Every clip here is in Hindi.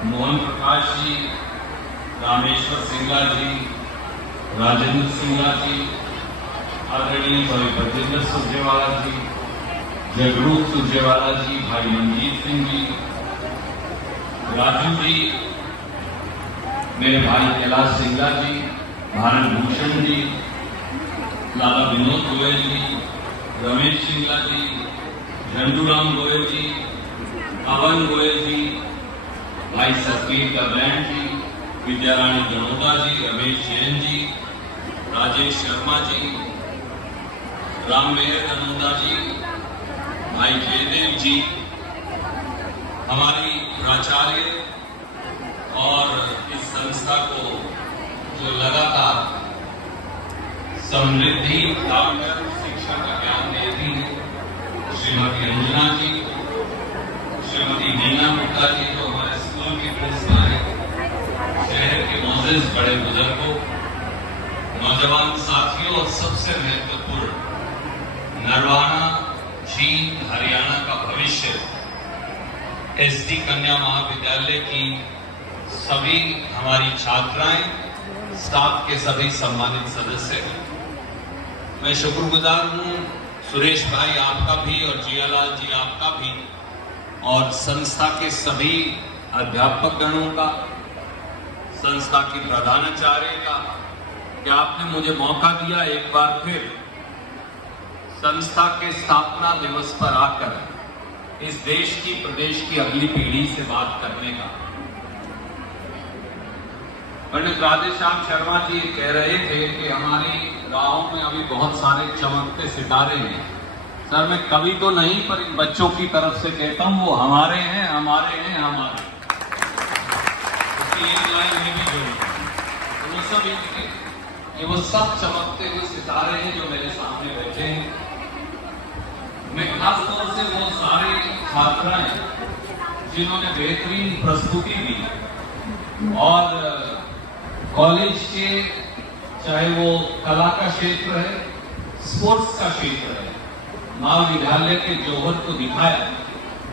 मोहन प्रकाश जी, रामेश्वर सिंगला जी, राजेंद्र सिंगला जी, आदरणीय भाई बजेंद्र सुरजेवाला जी, जगरूप सुरजेवाला जी, भाई मनजीत सिंह जी, राजू जी, मेरे भाई कैलाश सिंगला जी, भारत भूषण जी, लाला विनोद गोयल जी, रमेश सिंगला जी, झंडूराम गोयल जी, पवन गोयल जी, भाई सतवीर कबलैंड जी, विद्यारानी जनोदा जी, रमेश जैन जी, राजेश शर्मा जी, राम मेहर जनोदा जी, भाई जयदेव जी, हमारी प्राचार्य और इस संस्था को जो लगातार समृद्धि लाकर शिक्षा का ज्ञान देती है, श्रीमती अंजना जी, श्रीमती नीना गुप्ता जी जो हमारे स्कूल की प्रिंसिपल है, शहर के मोअज़्ज़िज़ बड़े बुजुर्गों, नौजवान साथियों और सबसे महत्वपूर्ण नरवाना जींद हरियाणा का भविष्य एसडी कन्या महाविद्यालय की सभी हमारी छात्राएं, स्टाफ के सभी सम्मानित सदस्य हैं। मैं शुक्रगुजार हूं सुरेश भाई आपका भी और जियालाल जी आपका भी और संस्था के सभी अध्यापक गणों का, संस्था की प्रधानाचार्य का, कि आपने मुझे मौका दिया एक बार फिर संस्था के स्थापना दिवस पर आकर इस देश की, प्रदेश की अगली पीढ़ी से बात करने का। पंडित राधेश्याम शर्मा जी कह रहे थे कि हमारे गांव में अभी बहुत सारे चमकते सितारे हैं। सर मैं कवि तो नहीं, पर इन बच्चों की तरफ से कहता हूं वो हमारे हैं, हमारे हैं, हमारे। उसकी एक लाइन में भी जोड़ी, तो वो सब ये वो सब चमकते हुए सितारे हैं जो मेरे सामने बैठे हैं। मैं खास तौर से वो सारे छात्राएं जिन्होंने बेहतरीन प्रस्तुति दी और कॉलेज के, चाहे वो कला का क्षेत्र है, स्पोर्ट्स का क्षेत्र है, महाविद्यालय के जौहर को दिखाया,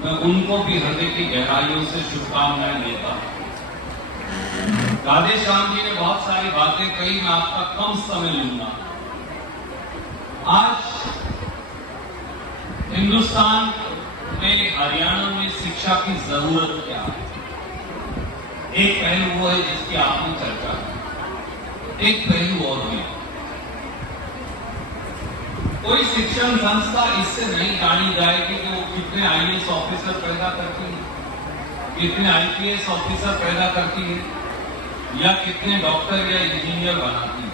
मैं उनको भी हृदय की गहराइयों से शुभकामनाएं देता हूं। राधेश्याम जी ने बहुत सारी बातें कही, मैं आपका कम समय लूंगा। आज हिंदुस्तान में, हरियाणा में शिक्षा की जरूरत क्या है? एक पहलू वो है जिसकी आपने चर्चा की, एक पहलू और है, कोई शिक्षण संस्था इससे नहीं जानी जाएगी कि वो कितने आईएएस ऑफिसर पैदा करती है, कितने आईपीएस ऑफिसर पैदा करती है, या कितने डॉक्टर या इंजीनियर बनाती है।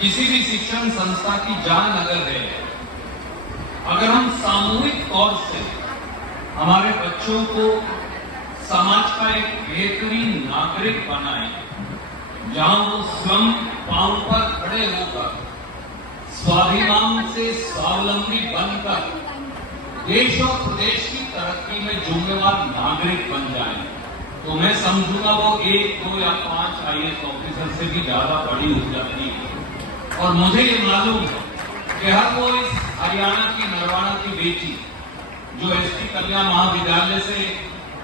किसी भी शिक्षण संस्था की जान अगर है, अगर हम सामूहिक तौर से हमारे बच्चों को समाज का एक बेहतरीन नागरिक बनाए, जहां वो स्वयं पांव पर खड़े होकर स्वाभिमान से स्वावलंबी बनकर देश और प्रदेश की तरक्की में जिम्मेवार नागरिक बन जाए, तो मैं समझूंगा वो 1, 2 या 5 आईएएस ऑफिसर से भी ज्यादा बड़ी उपलब्धि है। और मुझे ये मालूम है कि हर वो इस हरियाणा की, नरवाना की बेटी जो एसडी कन्या महाविद्यालय से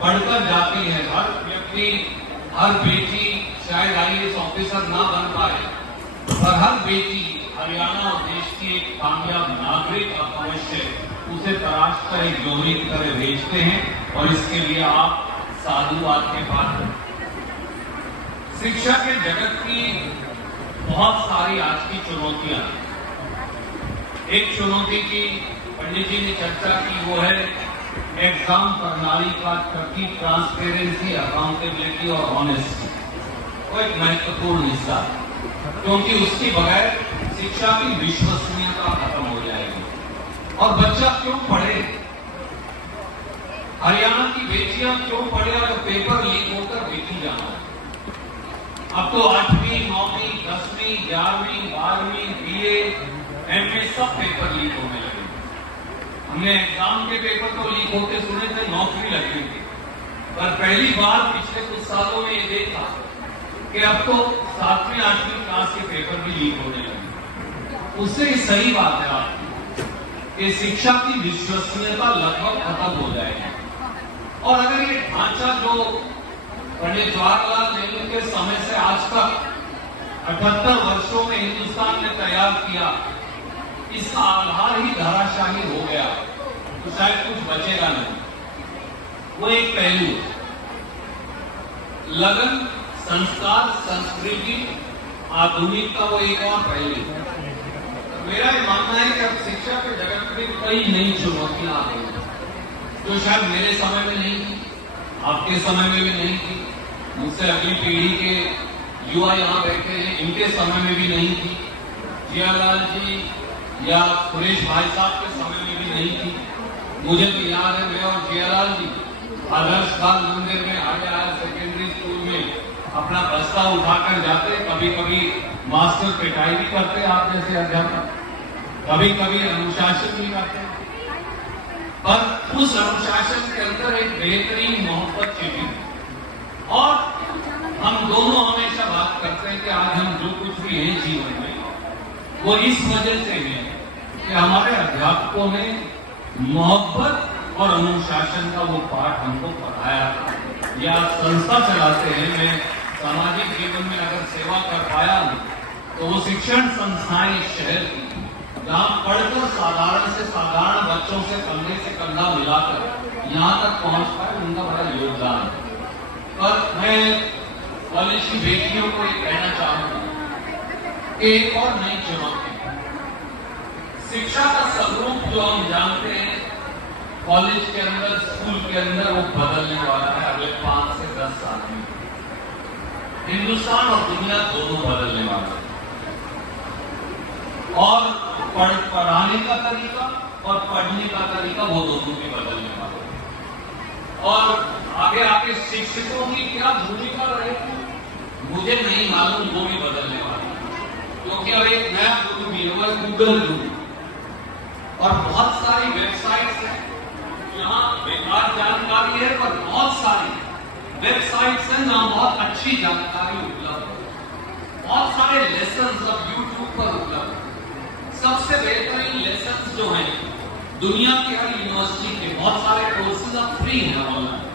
पढ़कर जाती है, हर व्यक्ति, हर बेटी शायद आईएएस ऑफिसर ना बन पाए, पर हर बेटी हरियाणा और देश की एक कामयाब नागरिक अवश्य उसे तराश कर एक जोड़ी की तरह भेजते हैं और इसके लिए आप साधुवाद के पात्र। शिक्षा के जगत की बहुत सारी आज की चुनौतियां, एक चुनौती की पंडित जी ने चर्चा की, वो है एग्जाम प्रणाली का तरकीब, ट्रांसपेरेंसी, अकाउंटेबिलिटी और ऑनेस्टी। वो एक महत्वपूर्ण हिस्सा है, क्योंकि उसके बगैर शिक्षा की विश्वसनीयता खत्म हो जाएगी। और बच्चा क्यों पढ़े, हरियाणा की बेटियां क्यों पढ़े और पेपर लीक होकर बेटी जाना। अब तो 8वीं, 9वीं, 10वीं, 11वीं, 12वीं, बीए, एमए सब पेपर लीक होने लगे। हमने एग्जाम के पेपर तो लीक होते सुने थे, नौकरी लगने की, पर पहली बार पिछले कुछ सालों में ये देखा कि अब तो 7वीं, 8वीं क्लास के पेपर भी लीक होने लगे। उससे सही बात है आपकी कि शिक्षा की विश्वसनीयता लगभग खत्म हो जाएगी। और अगर ये ढांचा जो पंडित जवाहरलाल नेहरू के समय से आज तक 78 वर्षों में हिंदुस्तान ने तैयार किया, इसका आधार ही धराशाही हो गया तो शायद कुछ बचेगा नहीं। वो एक पहलू, लगन, संस्कार, संस्कृति, आधुनिकता, वो एक और पहलू। मेरा ये मानना है कि अब शिक्षा के जगत में कई नई चुनौतियां आ गई जो शायद मेरे समय में नहीं थी, आपके समय में भी नहीं थी, मुझसे अगली पीढ़ी के युवा यहाँ बैठे हैं इनके समय में भी नहीं थी, जियालाल जी या सुरेश भाई साहब के समय में भी नहीं थी। मुझे तो याद है, मैं और जियालाल जी आदर्श बाल मंदिर में आगे हायर सेकेंडरी स्कूल में अपना बस्ता उठाकर जाते, कभी कभी मास्टर पिटाई भी करते आप जैसे अध्यापक, कभी कभी अनुशासन भी करते, पर उस अनुशासन के अंदर एक बेहतरीन मोहब्बत छिपी। और हम दोनों हमेशा बात करते हैं कि आज हम जो कुछ भी हैं जीवन में वो इस वजह से है कि हमारे अध्यापकों ने मोहब्बत और अनुशासन का वो पाठ हमको पढ़ाया। या संस्था चलाते हैं, मैं सामाजिक जीवन में अगर सेवा कर पाया हूं तो वो शिक्षण संस्थाएं इस शहर की जहां पढ़कर साधारण से साधारण बच्चों से कंधे से कंधा मिलाकर यहाँ तक पहुंच पाए, उनका बड़ा योगदान है। पर मैं कॉलेज की बेटियों को ये कहना चाहूंगा कि एक और नई चुनौती, शिक्षा का स्वरूप जो हम जानते हैं कॉलेज के अंदर, स्कूल के अंदर, वो बदलने वाला है अगले 5 से 10 साल में। हिंदुस्तान और दुनिया दोनों बदलने वाला है और पढ़ाने का तरीका और पढ़ने का तरीका वो दोनों भी बदलने वाले हैं। और आगे आगे शिक्षकों की क्या भूमिका रहेगी मुझे नहीं मालूम, वो भी बदलने वाला है, क्योंकि अब एक नया गुरु भी है, गूगल गुरु, और बहुत सारी वेबसाइट्स हैं जहां बेकार जानकारी है, पर बहुत सारी वेबसाइट्स हैं जहां बहुत अच्छी जानकारी उपलब्ध है, बहुत सारे लेसन अब यूट्यूब पर उपलब्ध है। सबसे बेहतरीन लेसन जो हैं दुनिया की हर यूनिवर्सिटी के, बहुत सारे कोर्सेज अब फ्री हैं ऑनलाइन।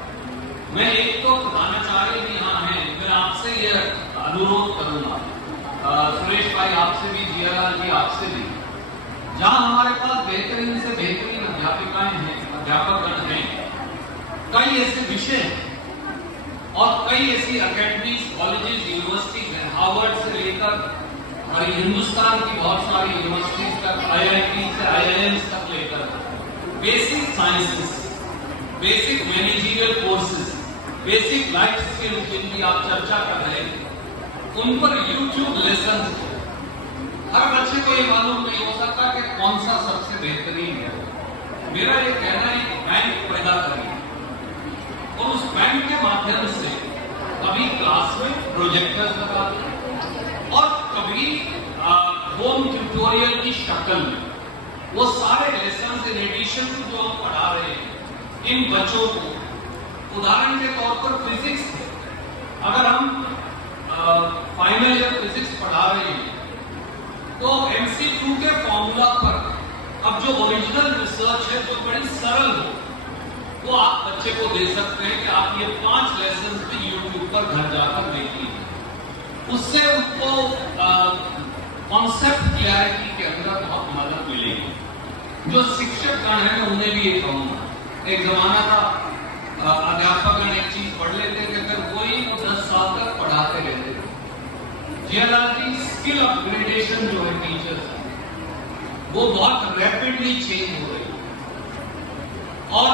मैं एक तो प्रधानाचार्य भी यहाँ हैं, मैं आपसे ये अनुरोध करूंगा, सुरेश भाई आपसे भी, जियालाल जी आपसे भी, जहां हमारे पास बेहतरीन से बेहतरीन अध्यापिकाएं हैं, अध्यापकगण हैं, कई ऐसे विषय हैं और कई ऐसी अकेडमीज, कॉलेजेस, यूनिवर्सिटीज हैं, हार्वर्ड से लेकर और हिंदुस्तान की बहुत सारी यूनिवर्सिटीज तक, IIT से IIM तक लेकर basic sciences, basic managerial courses, basic life skills जिनकी आप चर्चा कर रहे हैं, उन पर यूट्यूब लेसन। हर बच्चे को ये मालूम नहीं हो सकता कि कौन सा सबसे बेहतरीन है। मेरा ये कहना है कि बैंक पैदा करिए और उस बैंक के माध्यम से कभी क्लास में प्रोजेक्टर लगा दें और कभी होम ट्यूटोरियल की शक्ल में वो सारे लेसन इन एडिशन जो हम पढ़ा रहे हैं इन बच्चों को, उदाहरण के तौर पर फिजिक्स, अगर हम फाइनल ईयर फिजिक्स पढ़ा रहे हैं तो MCQ के फॉर्मूला पर अब जो ओरिजिनल रिसर्च है जो बड़ी सरल हो वो आप बच्चे को दे सकते हैं कि आप ये 5 लेसन भी यूट्यूब पर घर जाकर देखिए। उससे उनको कॉन्सेप्ट क्लैरिटी के अंदर बहुत मदद मिलेगी। जो शिक्षक गण है मैं उन्हें भी ये कहूंगा, एक जमाना था अध्यापक एक चीज पढ़ लेते थे फिर वही 10 साल तक पढ़ाते रहते थे। जियालाल जी, स्किल अपग्रेडेशन जो है टीचर्स वो बहुत रैपिडली चेंज हो रही है और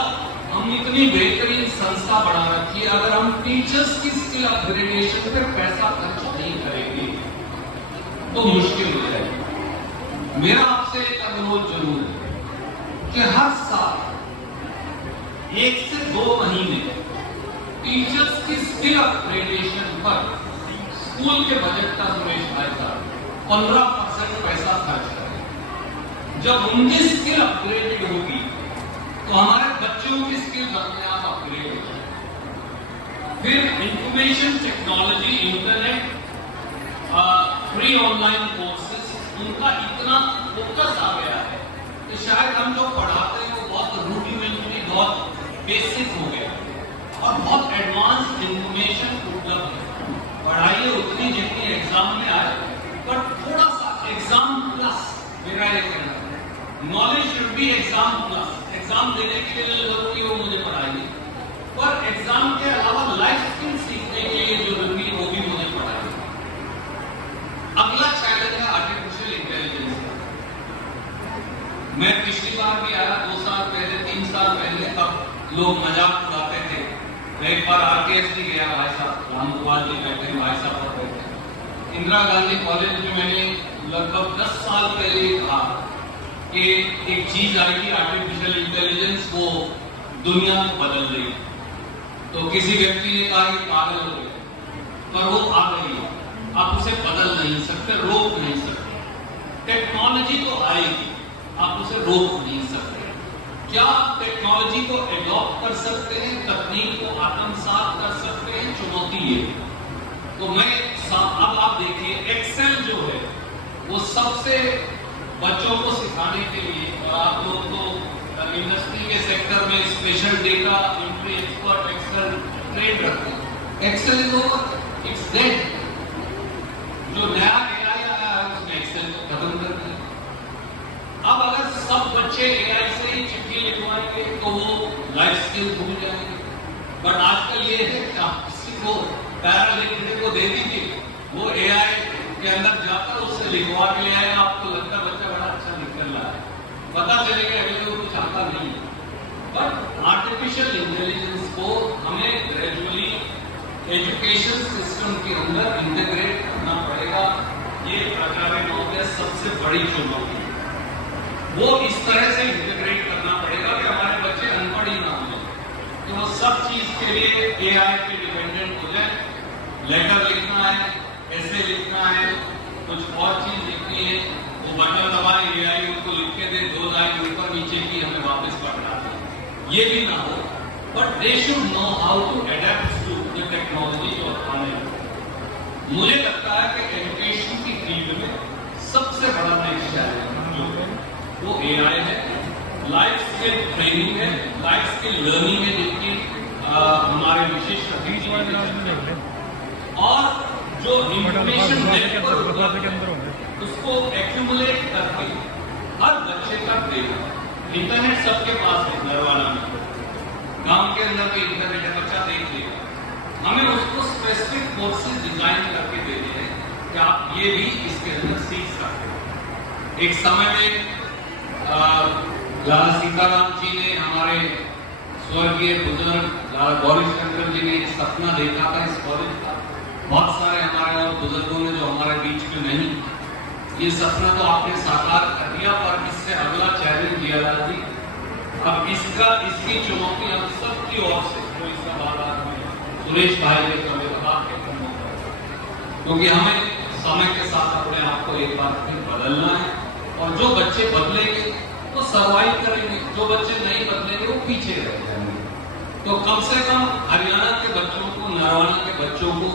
हम इतनी बेहतरीन संस्था बना रखी है, अगर हम टीचर्स की स्किल अपग्रेडेशन पर पैसा खर्च नहीं करेंगे तो मुश्किल हो जाएगी। मेरा आपसे एक अनुरोध जरूर है कि हर साल 1 से 2 महीने टीचर्स की स्किल अपग्रेडेशन पर स्कूल के बजट का सुरेश भाई साहब 15% पैसा खर्च करें। जब उनकी स्किल अपग्रेडेड होगी तो हमारे बच्चों की स्किल अपने आप अपग्रेड हो जाएगी। फिर information technology, internet, free online courses, उनका इतना फोकस आ गया है कि शायद हम जो पढ़ाते हैं वो बहुत रूडिमेंटरी, बहुत बेसिक हो गया और बहुत advance information knowledge should be exam plus. Exam देने के लिए जरूरी हो मुझे पढ़ाइए, पर एग्जाम के अलावा लाइफ स्किल सीखने के लिए जो जरूरी वो भी मुझे पढ़ाइए। अगला चैलेंज है आर्टिफिशियल इंटेलिजेंस। मैं पिछली बार भी आया, 2 साल पहले, 3 साल पहले, तब लोग मजाक उड़ाते थे। मैं एक बार आरकेएस भी गया, भाई साहब रामगोपाल जी बैठे, भाई साहब पर बैठे। इंदिरा गांधी कॉलेज में मैंने लगभग 10 साल पहले कहा कि एक चीज आएगी आर्टिफिशियल इंटेलिजेंस, वो दुनिया को बदल देगी। तो किसी व्यक्ति ने कहा कि पागल हो गए, पर वो आ गई है। आप उसे बदल नहीं सकते, रोक नहीं सकते। टेक्नोलॉजी तो आएगी, आप उसे रोक नहीं सकते। क्या आप टेक्नोलॉजी को एडॉप्ट कर सकते हैं, तकनीक को आत्मसात कर सकते हैं? चुनौती ये। तो मैं अब आप देखिए, एक्सेल जो है वो सबसे बच्चों को सिखाने के लिए, और आप लोग तो इंडस्ट्री के सेक्टर में special data entry expert Excel trade रखते हैं। Excel is over, it's dead. जो नया एआई आया है उसने एक्सेल को खत्म कर दिया। अब अगर सब बच्चे एआई से ही चिट्ठी लिखवाएंगे तो वो लाइफ स्किल भूल जाएंगे। बट आजकल ये है कि आप किसी को पैरा लिखने को दे दीजिए, वो एआई के अंदर जाकर उससे लिखवा के ले आएगा। आपको लगता है बच्चा बड़ा अच्छा निकल रहा है, पता चलेगा अगले को कुछ आता नहीं है। बट आर्टिफिशियल इंटेलिजेंस को हमें ग्रेजुअली एजुकेशन सिस्टम के अंदर इंटीग्रेट करना पड़ेगा। ये आचार्य महोदय सबसे बड़ी चुनौती है। वो इस तरह से इंटीग्रेट करना पड़ेगा कि हमारे बच्चे अनपढ़ ही ना हो जाए, कि वो सब चीज के लिए एआई पे डिपेंडेंट हो जाए। लेटर लिखना है, ऐसे लिखना है, कुछ और चीज लिखनी है, वो बटन दबाए, एआई उनको लिख के दे, 2 लाइन ऊपर नीचे की, हमें वापस पढ़ना है। ये भी ना हो, but they should know how to adapt to the technology जो आने वाली। मुझे लगता है कि एजुकेशन की फील्ड में सबसे बड़ा नेक्स्ट चैलेंज जो है वो एआई है। लाइफ स्किल ट्रेनिंग है, लाइफ स्किल लर्निंग है, जिनकी हमारे विशेष और जो इंफॉर्मेशन उसको एक्यूमुलेट करके हर बच्चे तक देगा। इंटरनेट सबके पास है, नरवाना में, गांव के अंदर भी इंटरनेट है, बच्चा देख लेगा। हमें उसको स्पेसिफिक कोर्सेज डिजाइन करके देने हैं कि आप ये भी इसके अंदर सीख सकते हैं। एक समय में लाला सीताराम जी ने, हमारे स्वर्गीय बुजुर्ग लाला गौरी शंकर जी ने एक सपना देखा था इस कॉलेज का। बहुत सारे हमारे और बुजुर्गों ने जो हमारे बीच में नहीं, ये सपना तो आपने साकार कर दिया, पर इससे अगला चैलेंज दिया था जी। अब इसकी चुनौती हम सबकी ओर से, जो इस सवाल में सुरेश भाई ने कभी बात करना, क्योंकि हमें समय के साथ अपने आप को एक बार फिर बदलना है। और जो बच्चे बदलेंगे तो सर्वाइव करेंगे, जो बच्चे नहीं बदलेंगे वो पीछे रह जाएंगे। तो कम से कम हरियाणा के बच्चों को, नरवाना के बच्चों को,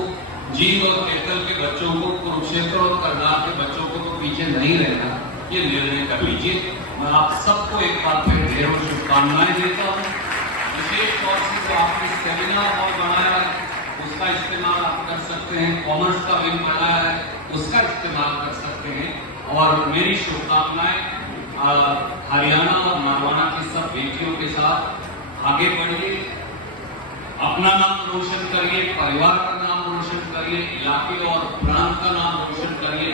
जींद और कैथल के बच्चों को, कुरुक्षेत्र और करनाल के बच्चों को तो पीछे नहीं रहना, ये निर्णय कर लीजिए। मैं आप सबको एक बार फिर ढेरों शुभकामनाएं देता हूँ। विशेष तौर से जो आपने सेमिनार हॉल बनाया है उसका इस्तेमाल आप कर सकते हैं, कॉमर्स का विंग बनाया है उसका इस्तेमाल कर सकते हैं। और मेरी शुभकामनाएं हरियाणा और नरवाना की सब बेटियों के साथ आगे बढ़िए, अपना नाम रोशन करिए, परिवार का नाम रोशन करिए, इलाके और प्रांत का नाम रोशन करिए,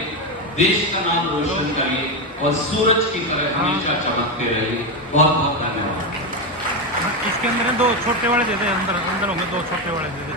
देश का नाम रोशन करिए और सूरज की तरह हमेशा चमकते रहिए। बहुत बहुत धन्यवाद। इसके अंदर 2 छोटे वाले दे दे, अंदर होंगे 2 छोटे वाले दे दे।